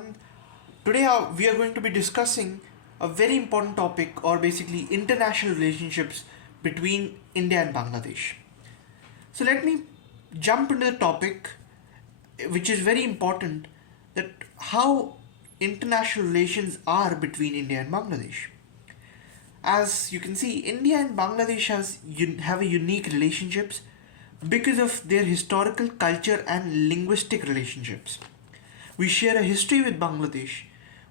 everyone. Today we are going to be discussing a very important topic, or basically international relationships between India and Bangladesh. So let me jump into the topic, which is very important, that how international relations are between India and Bangladesh. As you can see, India and Bangladesh have a unique relationships because of their historical culture and linguistic relationships. We share a history with Bangladesh.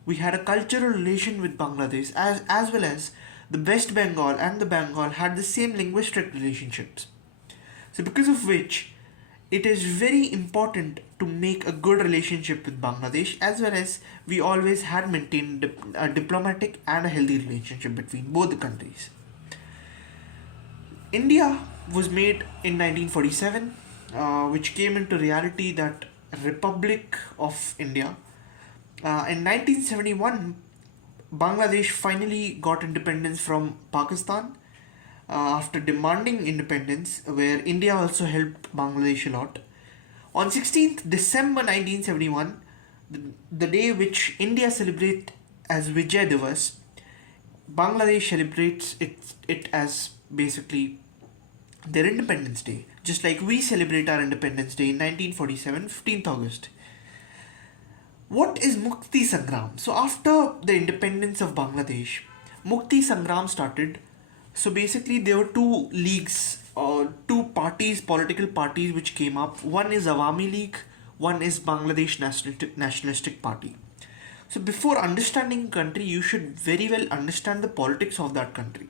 We had a cultural relation with Bangladesh, as well as the West Bengal and the Bengal had the same linguistic relationships. So, because of which, it is very important to make a good relationship with Bangladesh, as well as we always had maintained a diplomatic and a healthy relationship between both the countries. India was made in 1947, which came into reality that Republic of India. In 1971, Bangladesh finally got independence from Pakistan after demanding independence, where India also helped Bangladesh a lot. On 16th December 1971, the day which India celebrates as Vijay Divas, Bangladesh celebrates it as basically their Independence Day, just like we celebrate our Independence Day in 1947, 15th August. What is Mukti Sangram? So, after the independence of Bangladesh, Mukti Sangram started. So, basically, there were two leagues or two parties, political parties, which came up. One is Awami League, one is Bangladesh Nationalistic Party. So, before understanding country, you should very well understand the politics of that country,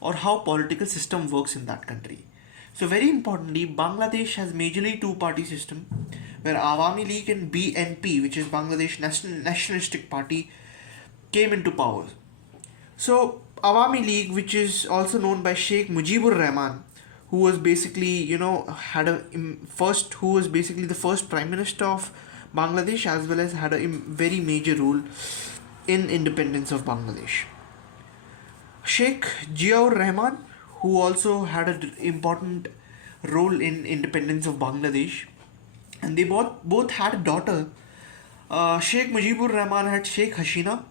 or how political system works in that country. So very importantly, Bangladesh has majorly two-party system, where Awami League and BNP, which is Bangladesh Nationalistic Party, came into power. So Awami League, which is also known by Sheikh Mujibur Rahman, who was basically had a first who was basically the first prime minister of Bangladesh, as well as had a very major role in independence of Bangladesh. Sheikh Ziaur Rahman, who also had an important role in independence of Bangladesh, and they both had a daughter. Sheikh Mujibur Rahman had Sheikh Hasina,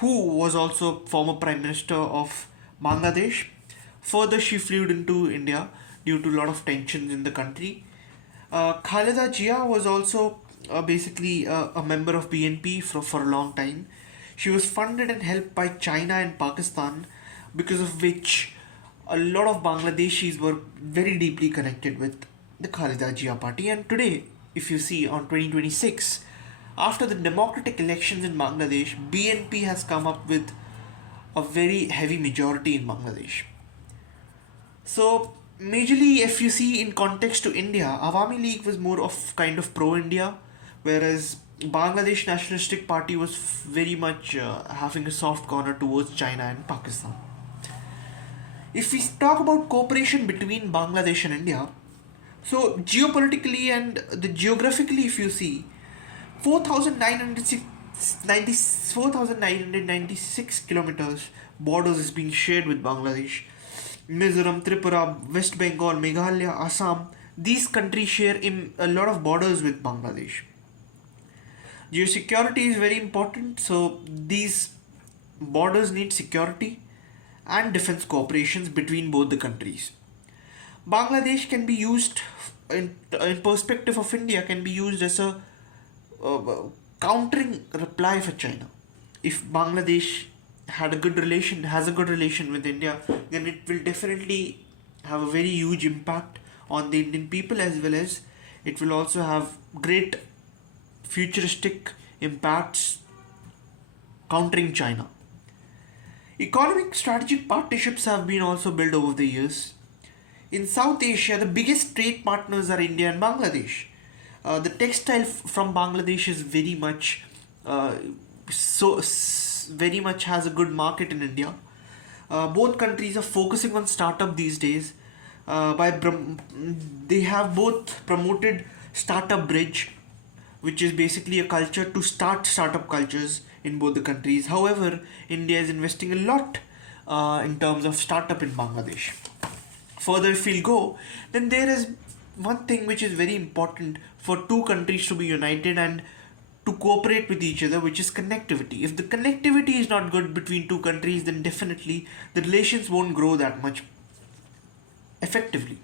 who was also former prime minister of Bangladesh. Further, she fled into India due to a lot of tensions in the country. Khaleda Jia was also basically a member of BNP for a long time. She was funded and helped by China and Pakistan, because of which a lot of Bangladeshis were very deeply connected with the Khaleda Jia party. And today, if you see on 2026, after the democratic elections in Bangladesh, BNP has come up with a very heavy majority in Bangladesh. So, majorly, if you see in context to India, Awami League was more of kind of pro-India, whereas Bangladesh Nationalistic Party was very much having a soft corner towards China and Pakistan. If we talk about cooperation between Bangladesh and India, so geopolitically and the geographically, if you see, 4,996 kilometers borders is being shared with Bangladesh. Mizoram, Tripura, West Bengal, Meghalaya, Assam, these countries share in a lot of borders with Bangladesh. Geosecurity is very important, so these borders need security and defense cooperations between both the countries. Bangladesh can be used in perspective of India, can be used as a countering reply for China. If Bangladesh has a good relation with India, then it will definitely have a very huge impact on the Indian people, as well as it will also have great futuristic impacts countering China. Economic strategic partnerships have been also built over the years. In South Asia, the biggest trade partners are India and Bangladesh. The textile from Bangladesh is very much very much has a good market in India. Both countries are focusing on startup these days. They have both promoted Startup Bridge, which is basically a culture to start startup cultures in both the countries. However, India is investing a lot in terms of startup in Bangladesh. Further, if we'll go, then there is one thing which is very important for two countries to be united and to cooperate with each other, which is connectivity. If the connectivity is not good between two countries, then definitely the relations won't grow that much effectively.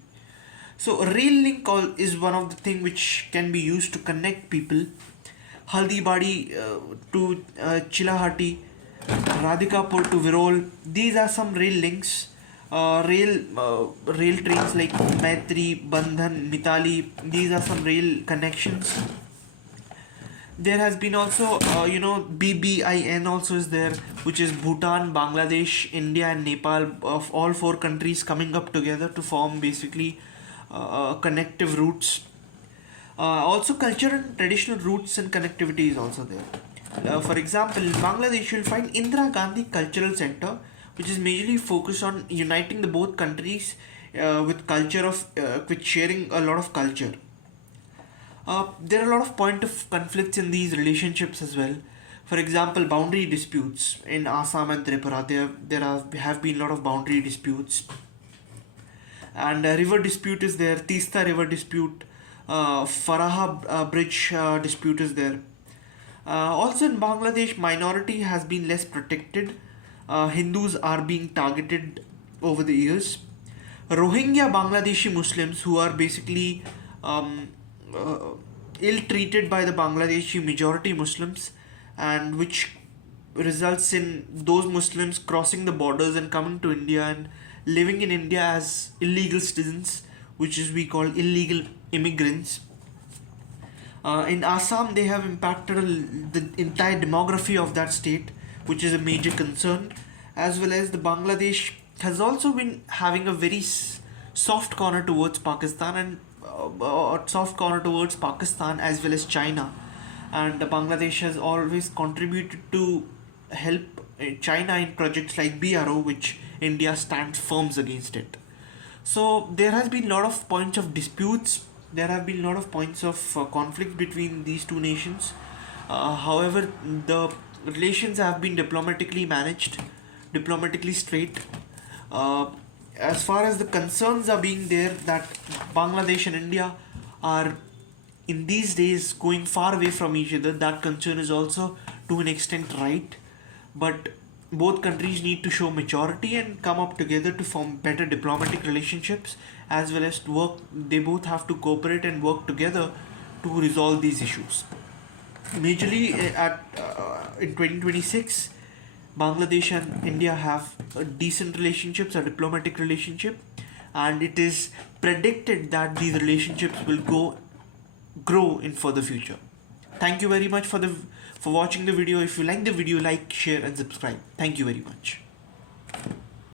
So a rail link is one of the thing which can be used to connect people. Haldibadi to Chilahati, Radhikapur to Virol. These are some rail links. Rail trains like Maitri, Bandhan, Mitali. These are some rail connections. There has been also, BBIN also is there, which is Bhutan, Bangladesh, India, and Nepal, of all four countries coming up together to form basically connective routes. Also, culture and traditional roots and connectivity is also there. For example, in Bangladesh, you'll find Indira Gandhi Cultural Center, which is majorly focused on uniting the both countries with sharing a lot of culture. There are a lot of point of conflicts in these relationships as well. For example, boundary disputes in Assam and Tripura. Have been a lot of boundary disputes, and river dispute is there. Tista River dispute, Faraha Bridge dispute is there. Also in Bangladesh, minority has been less protected. Hindus are being targeted over the years. Rohingya Bangladeshi Muslims, who are basically uh, ill-treated by the Bangladeshi majority Muslims, and which results in those Muslims crossing the borders and coming to India and living in India as illegal citizens, which is we call illegal immigrants. In Assam, they have impacted the entire demography of that state, which is a major concern, as well as the Bangladesh has also been having a very soft corner towards Pakistan and soft corner towards Pakistan as well as China, and Bangladesh has always contributed to help China in projects like BRO, which India stands firm against it. So there has been a lot of points of disputes. There have been a lot of points of conflict between these two nations. However, the relations have been diplomatically managed, diplomatically straight. Uh, as far as the concerns are being there that Bangladesh and India are in these days going far away from each other, that concern is also to an extent right. But both countries need to show maturity and come up together to form better diplomatic relationships, as well as to work. They both have to cooperate and work together to resolve these issues. Majorly in 2026, Bangladesh and India have a decent relationships, a diplomatic relationship, and it is predicted that these relationships will grow in further future. Thank you very much for watching the video. If you like the video, like, share, and subscribe. Thank you very much.